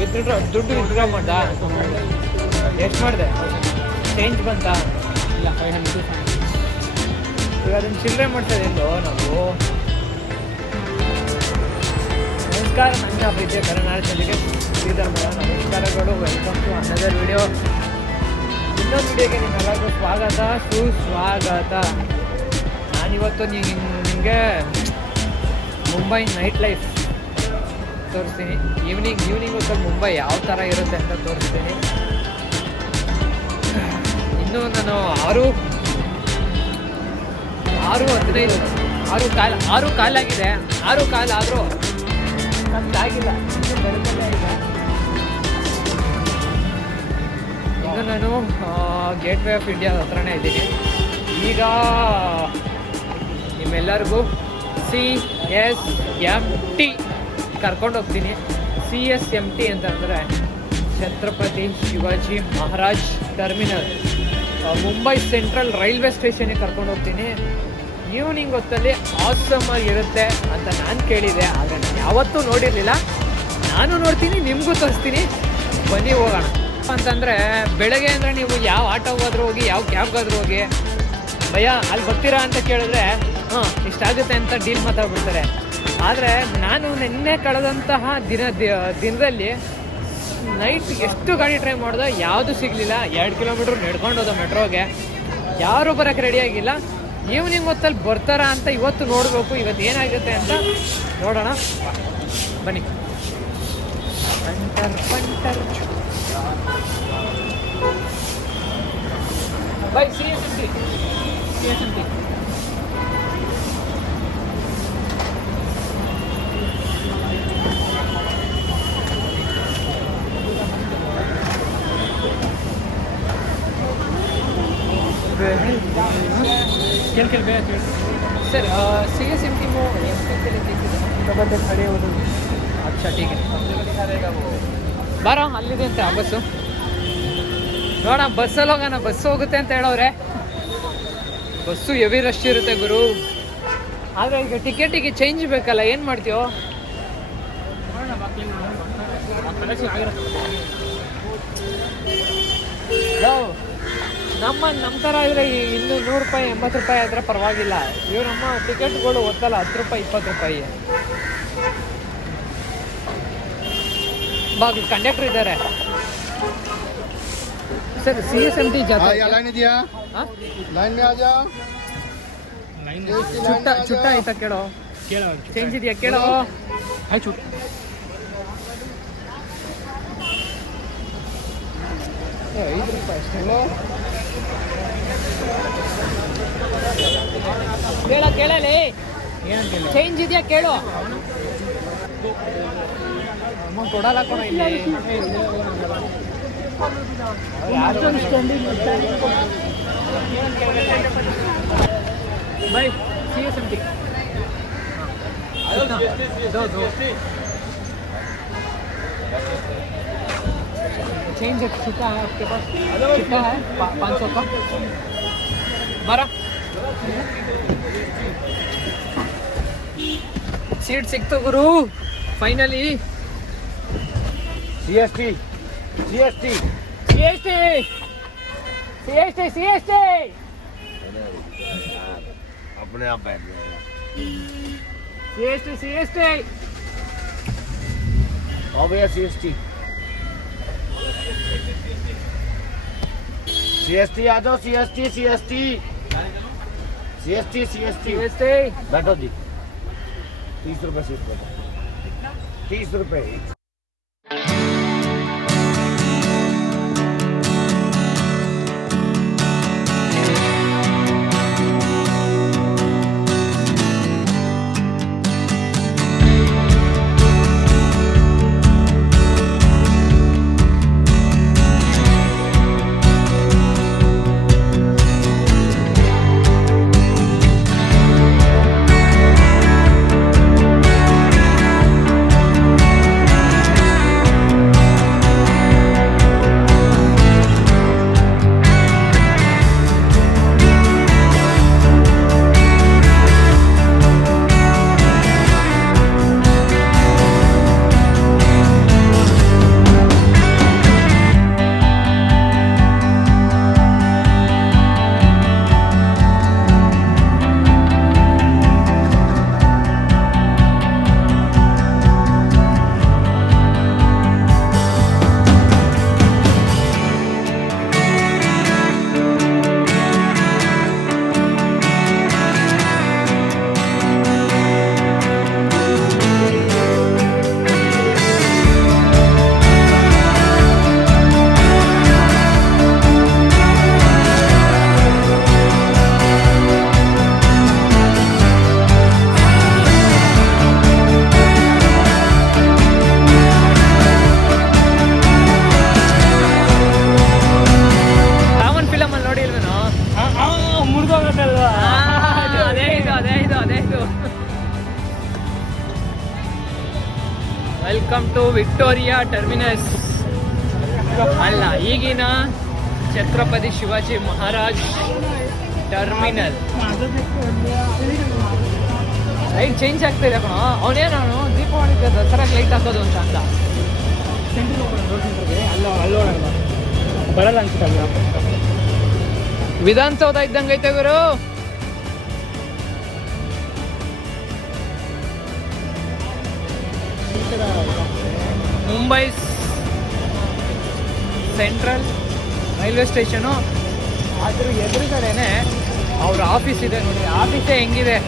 ದುಡ್ಡು ವಿತ್ಡ್ರಾ ಮಾಡ್ದ? ಎಷ್ಟು ಮಾಡಿದೆ? ಚೇಂಜ್ ಬಂತಾ? ಇಲ್ಲ 500. ಈಗ ಅದನ್ನು ಚಿಲ್ಲರೆ ಮಾಡ್ತದೆ ಎಲ್ಲೋ ನಾವು. ನಮಸ್ಕಾರ, ನನ್ನ ಪ್ರೀತಿಯ ಕನ್ನಡ ಚಾನಲ್ಗೆ ಶ್ರೀಧರ್ಮದ ನಮಸ್ಕಾರಗಳು. Welcome to another video. ಇನ್ನೊಂದು ವಿಡಿಯೋಗೆ ನಿಮ್ಮೆಲ್ಲರಿಗೂ ಸ್ವಾಗತ, ಸುಸ್ವಾಗತ. ನಾನಿವತ್ತು ನಿಮಗೆ ಮುಂಬೈ ನೈಟ್ ಲೈಫ್ ತೋರಿಸ್ತೀನಿ. ಈವ್ನಿಂಗ್ ಹೊತ್ತಲ್ಲಿ ಮುಂಬೈ ಯಾವ ಥರ ಇರುತ್ತೆ ಅಂತ ತೋರಿಸ್ತೀನಿ. ಇನ್ನೂ ನಾನು 6:15 6 ಕಾಲಾಗಿದೆ. 6 ಕಾಲು ಆದರೂ ನಮ್ದಾಗಿಲ್ಲ, ಇನ್ನೂ ಬೆಳಕಲ್ಲೇ ಇದೆ. ಈಗ ನಾನು ಗೇಟ್ ವೇ ಆಫ್ ಇಂಡಿಯಾದ ಹತ್ರನೇ ಇದ್ದೀನಿ. ಈಗ ನಿಮ್ಮೆಲ್ಲರಿಗೂ CSMT ಕರ್ಕೊಂಡು ಹೋಗ್ತೀನಿ. CSMT ಅಂತಂದರೆ Chhatrapati Shivaji Maharaj terminal, Mumbai central railway ಸ್ಟೇಷನ್ಗೆ ಕರ್ಕೊಂಡು ಹೋಗ್ತೀನಿ. ಈವ್ನಿಂಗ್ ಹೊತ್ತಲ್ಲಿ ಆಸಮ್ ಆಗಿರುತ್ತೆ ಅಂತ ನಾನು ಕೇಳಿದೆ, ಆದರೆ ನಾನು ಯಾವತ್ತೂ ನೋಡಿರಲಿಲ್ಲ. ನಾನು ನೋಡ್ತೀನಿ, ನಿಮಗೂ ತೋರಿಸ್ತೀನಿ. ಬನ್ನಿ ಹೋಗೋಣ. ಅಂತಂದರೆ ಬೆಳಗ್ಗೆ ಅಂದರೆ ನೀವು ಯಾವ ಆಟೋಗಾದರೂ ಹೋಗಿ, ಯಾವ ಕ್ಯಾಬ್ಗಾದರೂ ಹೋಗಿ, ಭಯ ಅಲ್ಲಿ ಬರ್ತೀರಾ ಅಂತ ಕೇಳಿದ್ರೆ ಇಷ್ಟಾಗುತ್ತೆ ಅಂತ ಡೀಲ್ ಮಾತಾಡ್ಬಿಡ್ತಾರೆ. ಆದರೆ ನಾನು ನಿನ್ನೆ ಕಳೆದಂತಹ ದಿನದಲ್ಲಿ ನೈಟ್ ಎಷ್ಟು ಗಾಡಿ ಟ್ರೈ ಮಾಡಿದೆ, ಯಾವುದೂ ಸಿಗಲಿಲ್ಲ. 2 ಕಿಲೋಮೀಟ್ರ್ ನಡ್ಕೊಂಡು ಹೋದ ಮೆಟ್ರೋಗೆ. ಯಾರೂ ಬರೋಕ್ಕೆ ರೆಡಿಯಾಗಿಲ್ಲ. ಈವ್ನಿಂಗ್ ಹೊತ್ತಲ್ಲಿ ಬರ್ತಾರಾ ಅಂತ ಇವತ್ತು ನೋಡಬೇಕು. ಇವತ್ತು ಏನಾಗುತ್ತೆ ಅಂತ ನೋಡೋಣ, ಬನ್ನಿ. ಪಂಟರ್ ಬೈ CSMT. सर CSMT में खड़े हो. अच्छा ठीक है, ಬಾರೋ ಅಲ್ಲಿದೆ ಅಂತ ಆ ಬಸ್ಸು. ನೋಡೋಣ, ಬಸ್ಸಲ್ಲಿ ಹೋಗೋಣ. ಬಸ್ಸು ಹೋಗುತ್ತೆ ಅಂತ ಹೇಳೋರೆ. ಬಸ್ಸು ಹೆವಿ ರಶ್ ಇರುತ್ತೆ ಗುರು. ಆದರೆ ಈಗ ಟಿಕೆಟಿಗೆ ಚೇಂಜ್ ಬೇಕಲ್ಲ, ಏನು ಮಾಡ್ತೀವೋ? ನಮ್ಮ ಥರ ಇದ್ರೆ ಇನ್ನೂ 100 ರೂಪಾಯಿ 80 ರೂಪಾಯಿ ಆದರೆ ಪರವಾಗಿಲ್ಲ. ಇವು ನಮ್ಮ ಟಿಕೆಟ್ಗಳು ಗೊತ್ತಲ್ಲ, 10 ರೂಪಾಯಿ 20 ರೂಪಾಯಿ. ಬಾಗಿ ಕಂಡಕ್ಟರ್ ಇದ್ದಾರೆ. ಸರ್ CSMT लाइन दिया, लाइन में आ जाओ. ಚುಟ್ಟ ಆಯ್ತಾ? ಕೇಳೋ, ಚೇಂಜ್ ಇದೆಯಾ ಕೇಳೋ. ಹಾಯ್ ಚುಟ್ಟ. ₹5 ಅಷ್ಟೇ. ಕೇಳಲೇ, ಚೇಂಜ್ ಇದೆಯಾ ಕೇಳು. ಅಮೌಂಟ್ ಕೊಡಲ್ಲ ಕೊಡ ಇಲ್ಲಿ. भाई CSMT दो चेंज छुट्टा है आपके पास? छुट्टा है 500 का 12 सीट सिक्तो गुरु फाइनली. CST अपने आप बैठ जाएगा. CST आओ भैया. CST आ जाओ. CST बैठो जी. 30 रुपये सीट पर, 30 रुपये. ಬಂತು ವಿಕ್ಟೋರಿಯಾ ಟರ್ಮಿನಸ್ ಅಲ್ಲ, ಈಗಿನ Chhatrapati Shivaji Maharaj terminal. Light change ಆಗ್ತಿದೆ ಕಣ. ಅವನೇನು ದೀಪಾವಳಿ ದಸರಾಗೆ ಲೈಟ್ ಹಾಕೋದು ಅಂತ ಅಂದ. ಬರಲ್ಲ ಅನ್ಸುತ್ತಲ್ಲ. ವಿಧಾನಸೌಧ ಇದ್ದಂಗೆ ಐತೆ ಗುರು. ಮುಂಬೈ ಸೆಂಟ್ರಲ್ ರೈಲ್ವೆ ಸ್ಟೇಷನು, ಅದ್ರ ಎದುರುಗಡೆನೆ ಅವ್ರ ಆಫೀಸ್ ಇದೆ ನೋಡಿ. ಆಫೀಸೇ ಹೆಂಗಿದೆ.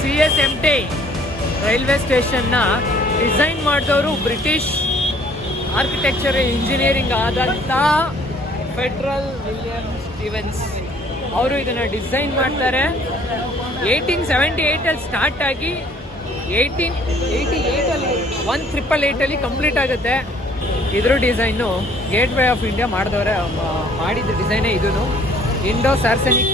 CSMT ರೈಲ್ವೆ ಸ್ಟೇಷನ್ನ ಡಿಸೈನ್ ಮಾಡಿದವರು ಬ್ರಿಟಿಷ್ ಆರ್ಕಿಟೆಕ್ಚರ್ ಇಂಜಿನಿಯರಿಂಗ್ ಆದಂಥ ಫೆಡ್ರಲ್ ವಿಲಿಯಮ್ ಸ್ಟೀವನ್ಸ್ ಅವರು ಇದನ್ನು ಡಿಸೈನ್ ಮಾಡ್ತಾರೆ. 1878 ಸ್ಟಾರ್ಟ್ ಆಗಿ 1888 1888 ಕಂಪ್ಲೀಟ್ ಆಗುತ್ತೆ. ಇದ್ರ design gate way of India ಮಾಡಿದ ಡಿಸೈನೇ ಇದೂ. ಇಂಡೋ ಸಾರ್ಸನಿಕ್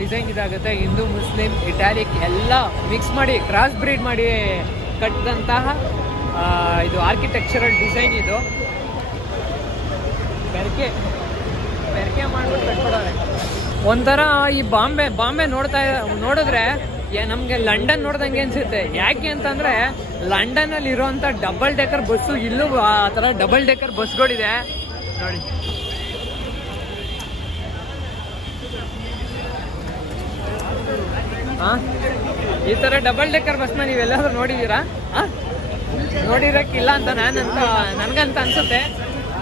ಡಿಸೈನ್ ಇದಾಗುತ್ತೆ. ಹಿಂದೂ, ಮುಸ್ಲಿಂ, ಇಟಾಲಿಕ್ ಎಲ್ಲ ಮಿಕ್ಸ್ ಮಾಡಿ ಕ್ರಾಸ್ ಬ್ರೀಡ್ ಮಾಡಿ ಕಟ್ಟಿದಂತಹ ಇದು ಆರ್ಕಿಟೆಕ್ಚರಲ್ ಡಿಸೈನ್. ಇದು ಬೆರಕೆ ಮಾಡ್ಬಿಟ್ಟು ಕಟ್ಕೊಡೋರೆ. ಒಂಥರ ಈ ಬಾಂಬೆ ನೋಡಿದ್ರೆ ನಮಗೆ ಲಂಡನ್ ನೋಡ್ದಂಗೆ ಅನ್ಸುತ್ತೆ. ಯಾಕೆ ಅಂತಂದ್ರೆ ಲಂಡನಲ್ಲಿ ಇರೋಂಥ ಡಬಲ್ ಡೆಕರ್ ಬಸ್ಸು ಇಲ್ಲೂ ಆ ಥರ ಡಬಲ್ ಡೆಕರ್ ಬಸ್ಗಳಿದೆ ನೋಡಿ. ಈ ಥರ ಡಬಲ್ ಡೆಕರ್ ಬಸ್ನ ನೀವೆಲ್ಲಾದ್ರೂ ನೋಡಿದ್ದೀರಾ? ನೋಡಿರೋಕ್ಕಿಲ್ಲ ಅಂತ ನನಗಂತ ಅನ್ಸುತ್ತೆ.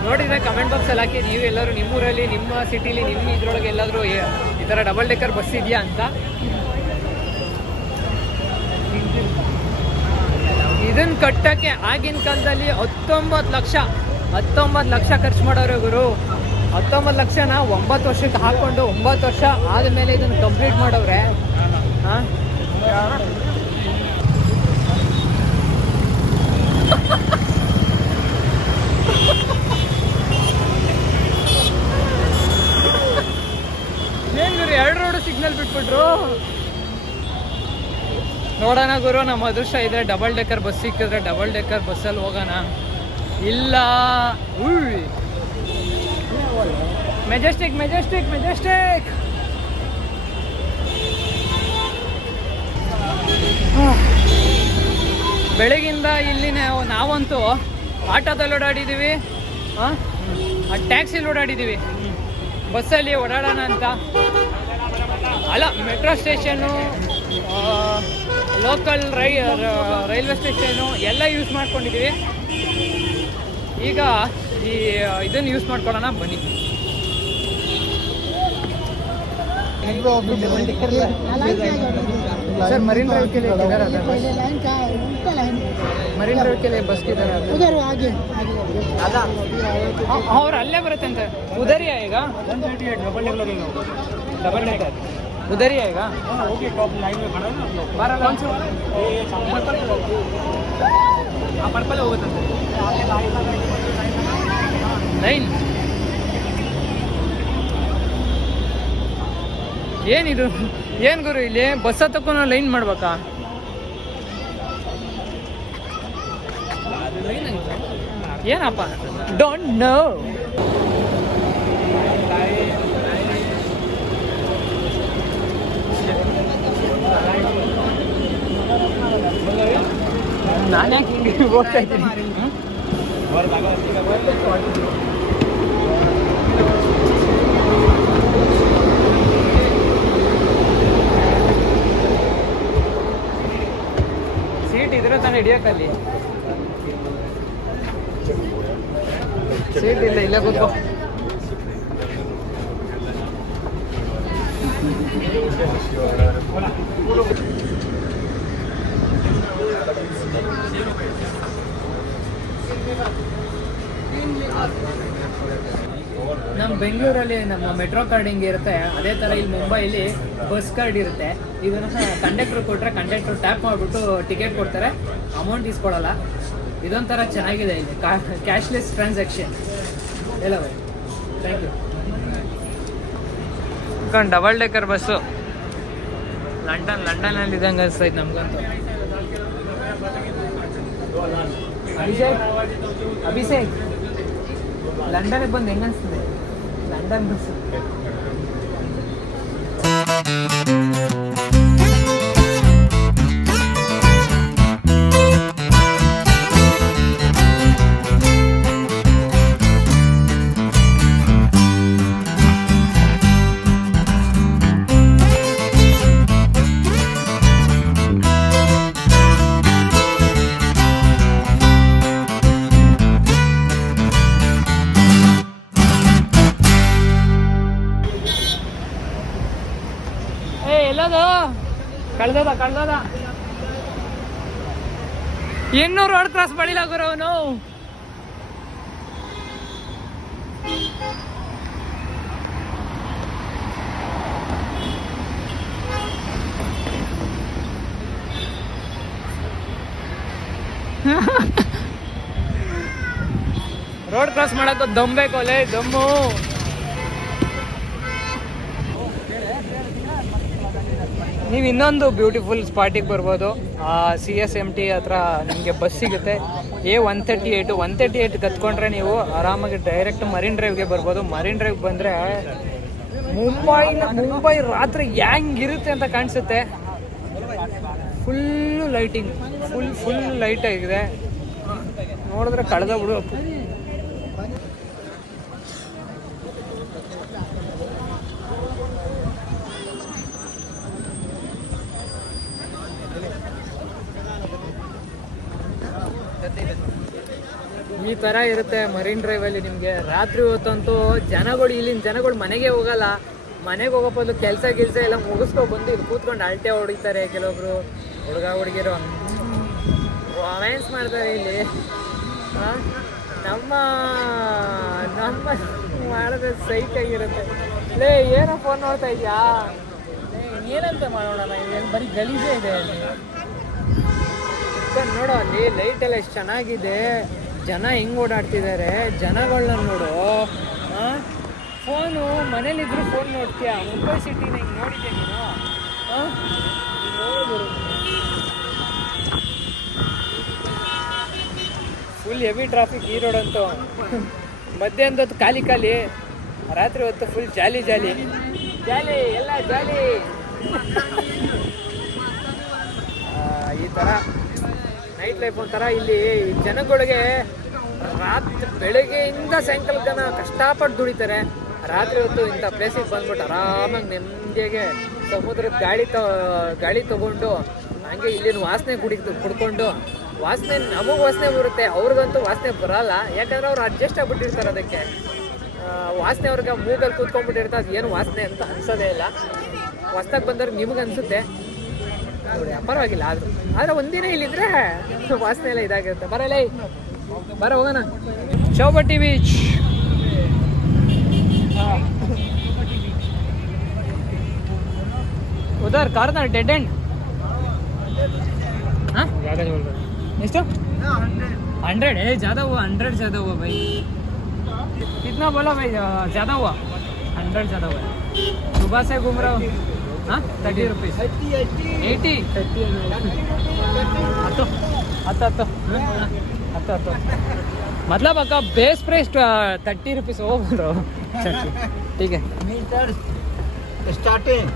ನೋಡಿದ್ರೆ ಕಮೆಂಟ್ ಬಾಕ್ಸಲ್ಲಿ ಹಾಕಿ, ನೀವೆಲ್ಲರೂ ನಿಮ್ಮೂರಲ್ಲಿ, ನಿಮ್ಮ ಸಿಟಿಲಿ, ನಿಮ್ಮ ಇದ್ರೊಳಗೆ ಎಲ್ಲಾದರೂ ಈ ಥರ ಡಬಲ್ ಡೆಕರ್ ಬಸ್ ಇದೆಯಾ ಅಂತ. ಇದನ್ನು ಕಟ್ಟಕ್ಕೆ ಆಗಿನ ಕಾಲದಲ್ಲಿ 19 ಲಕ್ಷ ಖರ್ಚು ಮಾಡೋರು ಗುರು. 19 ಲಕ್ಷನ 9 ವರ್ಷಕ್ಕೆ ಹಾಕ್ಕೊಂಡು 9 ವರ್ಷ ಆದಮೇಲೆ ಇದನ್ನು ಕಂಪ್ಲೀಟ್ ಮಾಡವ್ರೆ. ಏನ್ ಗುರು 2 ರೋಡ್ ಸಿಗ್ನಲ್ ಬಿಟ್ಬಿಟ್ರು. ನೋಡೋಣ ಗುರು, ನಮ್ಮ ಅದೃಷ್ಟ ಇದ್ರೆ ಡಬಲ್ ಡೆಕರ್ ಬಸ್ ಸಿಕ್ಕಿದ್ರೆ ಡಬಲ್ ಡೆಕರ್ ಬಸ್ಸಲ್ಲಿ ಹೋಗೋಣ. ಇಲ್ಲ ಮೆಜೆಸ್ಟಿಕ್ ಬೆಳಗಿಂದ ಇಲ್ಲಿ ನಾವಂತೂ ಆಟೋದಲ್ಲಿ ಓಡಾಡಿದ್ದೀವಿ, ಟ್ಯಾಕ್ಸಿಲಿ ಓಡಾಡಿದ್ದೀವಿ, ಬಸ್ಸಲ್ಲಿ ಓಡಾಡೋಣ ಅಂತ ಅಲ್ಲ. Metro station, local railway station ಎಲ್ಲ ಯೂಸ್ ಮಾಡ್ಕೊಂಡಿದ್ದೀವಿ. ಈಗ ಇದನ್ನು ಯೂಸ್ ಮಾಡ್ಕೊಳ್ಳೋಣ ಬನ್ನಿ. सर मरीन ड्राइव के लिए किधर आता है? मरीन ड्राइव के लिए बस किधर आता है? उधर आगे और अल्ले बरते हैं उधर ही आएगा. डबल डेकर उधर ही आएगा. ओके, टॉप लाइन में खड़ा है ना आप लोग. कौन सा पर्पल होगा लाइन. ಏನಿದು ಏನು ಗುರು, ಇಲ್ಲಿ ಬಸ್ ಹತ್ತಕ್ಕೂ ನಾವು ಲೈನ್ ಮಾಡ್ಬೇಕಾ? ಏನಪ್ಪ ಡೋಂಟ್ ನೋ. ನಾನು ಯಾಕೆ ಹಿಂಗೆ ಹೋಗ್ತಾ ಇದ್ದೀನಿ? ಸೀಟ್ ಇದ್ರೆ ತಾನು ಹಿಡಿಯೋಕ್ಕಲ್ಲಿ ಸೀಟ್ ಇಲ್ಲ, ಇಲ್ಲೇ ಕೂತ್ಕೋ. ನಮ್ಮ ಬೆಂಗಳೂರಲ್ಲಿ ನಮ್ಮ ಮೆಟ್ರೋ ಕಾರ್ಡ್ ಹಿಂಗೆ ಇರುತ್ತೆ, ಅದೇ ಥರ ಇಲ್ಲಿ ಮುಂಬೈಲಿ ಬಸ್ ಕಾರ್ಡ್ ಇರುತ್ತೆ. ಇದನ್ನು ಕಂಡಕ್ಟ್ರ್ ಕೊಟ್ಟರೆ ಕಂಡಕ್ಟ್ರ್ ಟ್ಯಾಪ್ ಮಾಡಿಬಿಟ್ಟು ಟಿಕೆಟ್ ಕೊಡ್ತಾರೆ, ಅಮೌಂಟ್ ಇಸ್ಕೊಳ್ಳಲ್ಲ. ಇದೊಂಥರ ಚೆನ್ನಾಗಿದೆ ಇಲ್ಲಿ ಕ್ಯಾಶ್ಲೆಸ್ ಟ್ರಾನ್ಸಾಕ್ಷನ್ ಎಲ್ಲ bye thank you. Double decker bus ಲಂಡನಲ್ಲಿ ಇದ್ದಂಗೆ ಅನಿಸ್ತೈತೆ ನಮ್ಗಂತೂ. ಅಭಿಷೇಕ್ ಲಂಡನ್ಗೆ ಬಂದು ಹೆಂಗೆ ಅನಿಸ್ತದೆ ಲಂಡನ್ ಬಸ್ಸು? ಕಳ್ದೋದ 800 ರೋಡ್ ಕ್ರಾಸ್ ಮಾಡಿಲ್ಲ ಗುರು ಅವನು. ರೋಡ್ ಕ್ರಾಸ್ ಮಾಡಕ್ಕೆ ದಮ್ ಬೇಕು ಅಲ್ಲೇ ದಮ್ಮು. ನೀವು ಇನ್ನೊಂದು ಬ್ಯೂಟಿಫುಲ್ ಸ್ಪಾಟಿಗೆ ಬರ್ಬೋದು. CSMT ಹತ್ರ ನಿಮಗೆ ಬಸ್ ಸಿಗುತ್ತೆ. A138 138 ಕತ್ಕೊಂಡ್ರೆ ನೀವು ಆರಾಮಾಗಿ ಡೈರೆಕ್ಟ್ ಮರೀನ್ ಡ್ರೈವ್ಗೆ ಬರ್ಬೋದು. ಮರೀನ್ ಡ್ರೈವ್ ಬಂದರೆ ಮುಂಬೈ ರಾತ್ರಿ ಹೆಂಗಿರುತ್ತೆ ಅಂತ ಕಾಣಿಸುತ್ತೆ. ಫುಲ್ಲು ಲೈಟಿಂಗ್, ಫುಲ್ ಲೈಟ್ ಆಗಿದೆ. ನೋಡಿದ್ರೆ ಕಳೆದ ಬಿಡು. ಈ ಥರ ಇರುತ್ತೆ ಮರೀನ್ ಡ್ರೈವಲ್ಲಿ ನಿಮಗೆ. ರಾತ್ರಿ ಹೊತ್ತಂತೂ ಇಲ್ಲಿನ ಜನಗಳು ಮನೆಗೆ ಹೋಗಲ್ಲ. ಮನೆಗೆ ಹೋಗೋ ಬದಲು ಕೆಲಸ ಎಲ್ಲ ಮುಗಿಸ್ಕೊಬಂದು ಇಲ್ಲಿ ಕೂತ್ಕೊಂಡು ಅಳತೆ ಹೊಡಿತಾರೆ. ಕೆಲವೊಬ್ರು ಹುಡುಗಿರು ರೊಮ್ಯಾನ್ಸ್ ಮಾಡ್ತಾರೆ ಇಲ್ಲಿ. ನಮ್ಮ ಮಾಡಿದ್ರೆ ಸೈಕ್ ಆಗಿರುತ್ತೆ. ಲೇ ಏನೋ ಫೋನ್ ನೋಡ್ತಾ ಇದೆಯಾ? ಏನಂತ ಮಾಡೋಣ, ಏನು ಬರೀ ಗಲೀಜೇ ಇದೆ ಅಲ್ಲಿ. ನೋಡು ಅಲ್ಲಿ ಲೈಟ್ ಎಲ್ಲ ಎಷ್ಟು ಚೆನ್ನಾಗಿದೆ. ಜನ ಹೆಂಗೆ ಓಡಾಡ್ತಿದ್ದಾರೆ ಜನಗಳನ್ನ ನೋಡು. ಫೋನು ಮನೇಲಿದ್ರು ಫೋನ್ ನೋಡ್ತೀಯ. ಮುಂಬೈ ಸಿಟಿನ ಹಿಂಗೆ ನೋಡಿದ್ಯಾ ನೀನು? ನೋಡ್ಬೋದು ಫುಲ್ ಹೆವಿ ಟ್ರಾಫಿಕ್ ಈ ರೋಡ್ ಅಂತೂ. ಮಧ್ಯಾಹ್ನದ ಹೊತ್ತು ಖಾಲಿ ರಾತ್ರಿ ಹೊತ್ತು ಫುಲ್ ಜಾಲಿ ಎಲ್ಲ ಜಾಲಿ. ಈ ಥರ ನೈಟ್ ಲೈಫ್ ಒಂಥರ ಇಲ್ಲಿ ಜನಗಳಿಗೆ. ಬೆಳಗ್ಗೆಯಿಂದ ಸಾಯಂಕಾಲ ಜನ ಕಷ್ಟಪಟ್ಟು ದುಡಿತಾರೆ. ರಾತ್ರಿ ಹೊತ್ತು ಇಂಥ ಪ್ಲೇಸಿಗೆ ಬಂದ್ಬಿಟ್ಟು ಆರಾಮಾಗಿ ನೆಮ್ಮದಿಯಾಗೆ ಸಮುದ್ರದ ಗಾಳಿ ತಗೊಂಡು ಹಂಗೆ ಇಲ್ಲಿನ ವಾಸನೆ ಕುಡ್ಕೊಂಡು ನಮಗೆ ವಾಸನೆ ಬರುತ್ತೆ. ಅವ್ರಿಗಂತೂ ವಾಸನೆ ಬರಲ್ಲ, ಯಾಕಂದ್ರೆ ಅವ್ರು ಅಡ್ಜಸ್ಟ್ ಆಗ್ಬಿಟ್ಟಿರ್ತಾರೆ ಅದಕ್ಕೆ. ವಾಸನೆ ಅವ್ರಿಗೆ ಮೂಗಲ್ಲಿ ಕೂತ್ಕೊಂಡ್ಬಿಟ್ಟಿರ್ತಾರೆ. ಅದು ಏನು ವಾಸನೆ ಅಂತ ಅನ್ಸೋದೇ ಇಲ್ಲ. ಹೊಸ್ದಾಗಿ ಬಂದವ್ರಿಗೆ ನಿಮ್ಗೆ ಅನಿಸುತ್ತೆ ನೋಡಿ, ಪರವಾಗಿಲ್ಲ. ಆದರೆ ಒಂದಿನ ಇಲ್ಲಿದ್ರೆ ವಾಸನೆ ಎಲ್ಲ ಇದಾಗಿರುತ್ತೆ. ಬರ ಹೋಗೋಣ. ಚೌಬಟ್ಟಿ ಬೀಚ್. उधर ಕಾರ್ನರ್ ಡೆಡ್ ಎಂಡ್. हाँ ಎಷ್ಟು? 100 है, ज़्यादा हुआ. 100 ज़्यादा हुआ भाई. कितना बोला भाई? ज़्यादा हुआ. 100 ज़्यादा हुआ. सुबह से घूम रहा हूँ. हाँ 30 रुपीज़. 80 ಹತ್ತು मतलब अक्का बेस प्राइस 30 रुपीज़ हो बोल रहा हूँ. ठीक है मीटर स्टार्टिंग.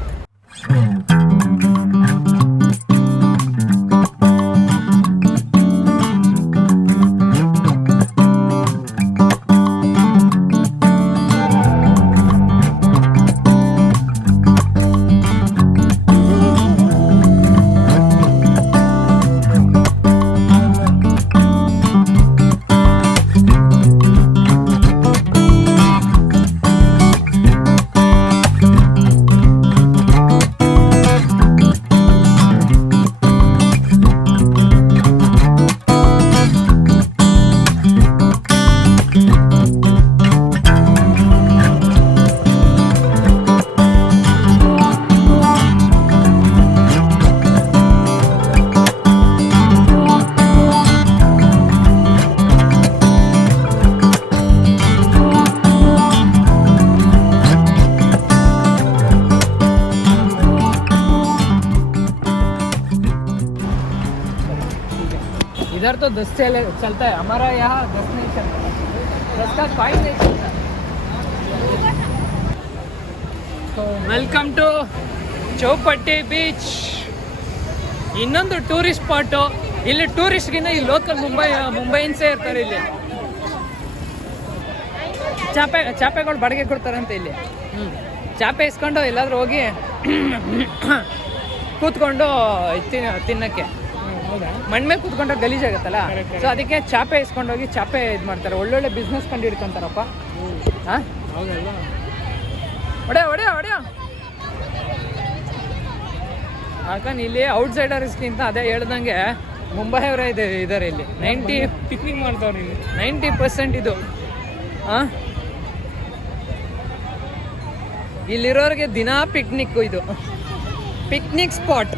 तो 10 चलता है, हमारा यहाँ 10 नहीं चलता, 10 का कॉइन नहीं चलता. Welcome to Chowpatty beach. ಇನ್ನೊಂದು ಟೂರಿಸ್ಟ್ ಸ್ಪಾಟು. ಇಲ್ಲಿ ಟೂರಿಸ್ಟ್ಗಿನ್ನ ಈ ಲೋಕಲ್ ಮುಂಬೈನ್ಸೇ ಇರ್ತಾರೆ ಇಲ್ಲಿ. ಚಾಪೆಗಳು ಬಾಡಿಗೆ ಕೊಡ್ತಾರಂತೆ ಇಲ್ಲಿ. ಚಾಪೆ ಇಸ್ಕೊಂಡು ಎಲ್ಲಾದ್ರೂ ಹೋಗಿ ಕೂತ್ಕೊಂಡು ತಿನ್ನಕ್ಕೆ. ಮಣ್ಮೆ ಕೂತ್ಕೊಂಡ್ರೆ ಗಲೀಜಾಗತ್ತಲ್ಲ, ಸೊ ಅದಕ್ಕೆ ಚಾಪೆ ಇಸ್ಕೊಂಡೋಗಿ ಚಾಪೆ ಇದು ಮಾಡ್ತಾರೆ. ಒಳ್ಳೊಳ್ಳೆ ಬಿಸ್ನೆಸ್ ಕಂಡು ಹಿಡ್ಕೊಂತಾರಪ್ಪ. ಹಾಂ ಹೊಡೆಯ ಯಾಕಂದ್ರೆ ಇಲ್ಲಿ ಔಟ್ಸೈಡರ್ಸ್ಗಿಂತ ಅದೇ ಹೇಳ್ದಂಗೆ ಮುಂಬೈ ಅವರೇ ಇದ್ದಾರೆ ಇಲ್ಲಿ. 90 ಪಿಕ್ನಿಕ್ ಮಾಡ್ತಾವ್ರಿ ಇಲ್ಲಿ. 90% ಇದು. ಹಾಂ, ಇಲ್ಲಿರೋರಿಗೆ ದಿನಾ ಪಿಕ್ನಿಕ್ಕು. ಇದು ಪಿಕ್ನಿಕ್ ಸ್ಪಾಟ್.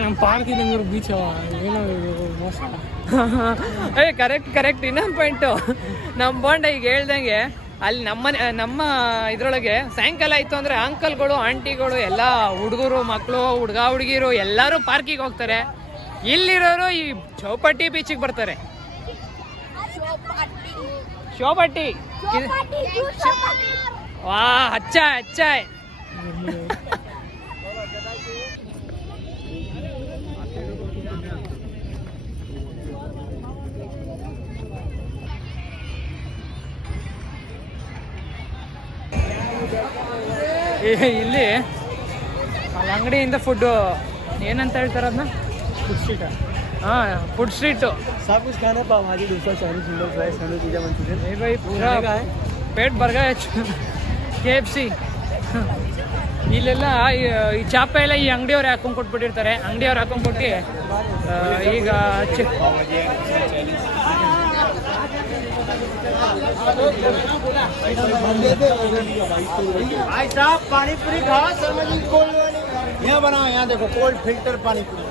ನಮ್ಮ ಪಾರ್ಕ್ ಇದ್ದಂಗೆ ಬೀಚ್ ಅವ, ಏನೋ ಮೋಸ. ಕರೆಕ್ಟ್ ಇನ್ನೊಂದು ಪಾಯಿಂಟು. ನಮ್ಮ ಬಾಂಡ ಈಗ ಹೇಳ್ದಂಗೆ ಅಲ್ಲಿ ನಮ್ಮ ಇದ್ರೊಳಗೆ ಸಾಯಂಕಾಲ ಆಯಿತು ಅಂದರೆ ಅಂಕಲ್ಗಳು ಆಂಟಿಗಳು ಎಲ್ಲ ಹುಡುಗರು ಮಕ್ಕಳು ಹುಡುಗಿರು ಎಲ್ಲರೂ ಪಾರ್ಕಿಗೆ ಹೋಗ್ತಾರೆ. ಇಲ್ಲಿರೋರು ಈ ಚೌಪಟ್ಟಿ ಬೀಚಿಗೆ ಬರ್ತಾರೆ. ಚೌಪಟ್ಟಿ ವಾ ಅಚ್ಚ ಇಲ್ಲಿ ಅಲ್ಲಿ ಅಂಗಡಿಯಿಂದ ಫುಡ್ಡು ಏನಂತ ಹೇಳ್ತಾರೆ ಅದನ್ನ? Food street. ಹಾಂ, ಫುಡ್ ಸ್ಟ್ರೀಟು. सब कुछ खाना, पाव भाजी, dosa, Chinese noodles, rice, sandwich, pizza, Manchurian. नहीं भाई, पूरा पेट भर गया. KFC ಇಲ್ಲೆಲ್ಲ ಈ ಚಾಪೆ ಎಲ್ಲ ಈ ಅಂಗಡಿಯವ್ರು ಹಾಕೊಂಡು ಕೊಟ್ಬಿಟ್ಟಿರ್ತಾರೆ. ಅಂಗಡಿಯವ್ರು ಹಾಕೊಂಡ್ಕೊಟ್ಟು ಈಗ भाई साहब पानी पूरी खाओ, समझ कोल्ड यहाँ बनाओ, यहाँ देखो कोल्ड फिल्टर पानी पूरी.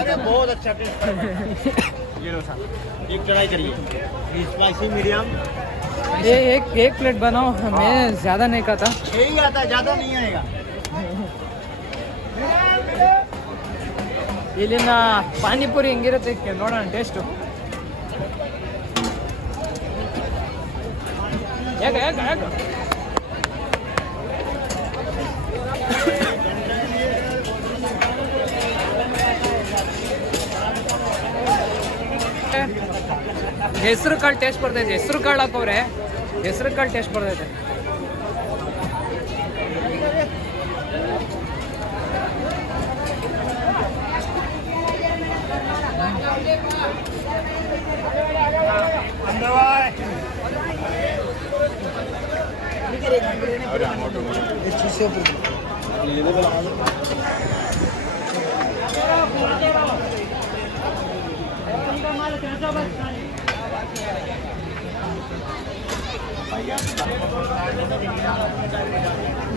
अरे बहुत अच्छा टेस्ट. ये लो साहब, एक कढ़ाई करिए, स्पाइसी मीडियम. ये एक प्लेट बनाओ. मैं ज़्यादा नहीं खाता. यही आता है, ज़्यादा नहीं आएगा. ಇಲ್ಲಿನ ಪಾನಿಪುರಿ ಹೆಂಗಿರುತ್ತೆ ನೋಡೋಣ ಟೇಸ್ಟು. ಯಾಕೆ ಹೆಸರು ಕಾಳು ಟೇಸ್ಟ್ ಬರ್ತೈತೆ. ಹೆಸರು ಕಾಳು ಹಾಕೋರೆ ಹೆಸರು ಕಾಳು ಟೇಸ್ಟ್ ಬರ್ತೈತೆ.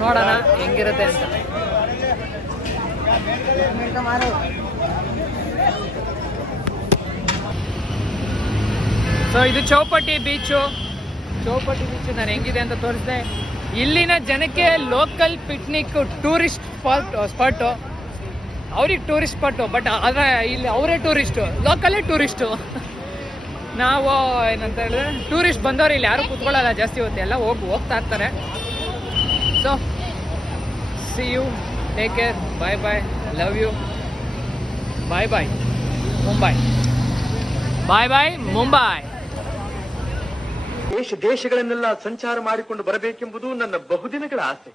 ನೋಡೋಣ ಹೆಂಗಿರುತ್ತೆ ಅಂತ. ಸೊ ಇದು ಚೌಪಟ್ಟಿ ಬೀಚು. ನಾನು ಹೆಂಗಿದೆ ಅಂತ ತೋರಿಸಿದೆ. ಇಲ್ಲಿನ ಜನಕ್ಕೆ ಲೋಕಲ್ ಪಿಕ್ನಿಕ್ ಟೂರಿಸ್ಟ್ ಸ್ಪಾಟು. ಅವ್ರಿಗೆ ಟೂರಿಸ್ಟ್ ಸ್ಪಾಟು, ಬಟ್ ಆದರೆ ಇಲ್ಲಿ ಅವರೇ ಟೂರಿಸ್ಟು, ಲೋಕಲ್ಲೇ ಟೂರಿಸ್ಟು. ನಾವು ಏನಂತ ಹೇಳಿದ್ರೆ ಟೂರಿಸ್ಟ್ ಬಂದವರು ಇಲ್ಲಿ ಯಾರು ಕೂತ್ಕೊಳ್ಳಲ್ಲ ಜಾಸ್ತಿ ಹೊತ್ತು, ಎಲ್ಲ ಹೋಗ್ತಾ ಇರ್ತಾರೆ. So see you, take care, bye, love you, bye Mumbai, bye Mumbai. ದೇಶಗಳನ್ನೆಲ್ಲ ಸಂಚಾರ ಮಾಡಿಕೊಂಡು ಬರಬೇಕೆಂಬುದು ನನ್ನ ಬಹುದಿನಗಳ ಆಸೆ.